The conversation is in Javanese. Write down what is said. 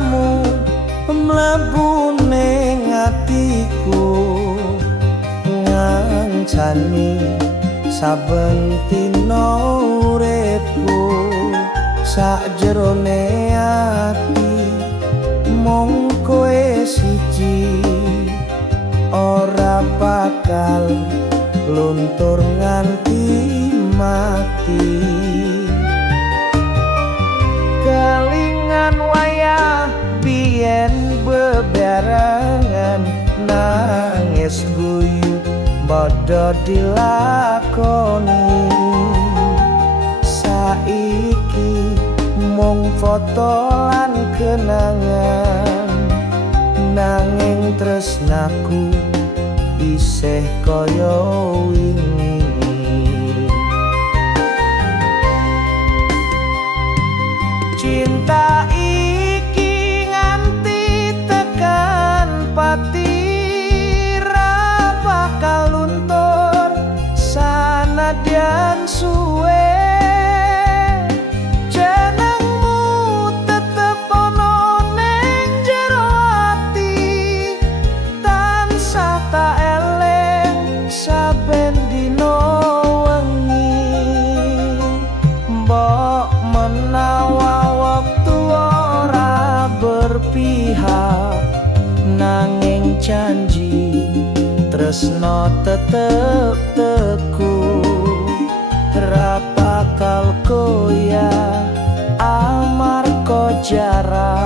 cintamu mlebu ning atiku ngancani saben dina uripku sakjerone ati mung kowe siji ora bakal luntur nganti mati kelingan wayah biyen bebarengan nangis guyu padha dilakoni saiki mung foto lan kenangan nanging tresnaku isih kaya wingi cinta iki nganti tekan pati ra bakal luntur sanadyan suwe jenengmu tetep ana ning jero ati tansah tak eling saben dina wengi mbok menawa waktu ora berpihak nanging janji tresno tetep teku ra bakal koyah amarga jarak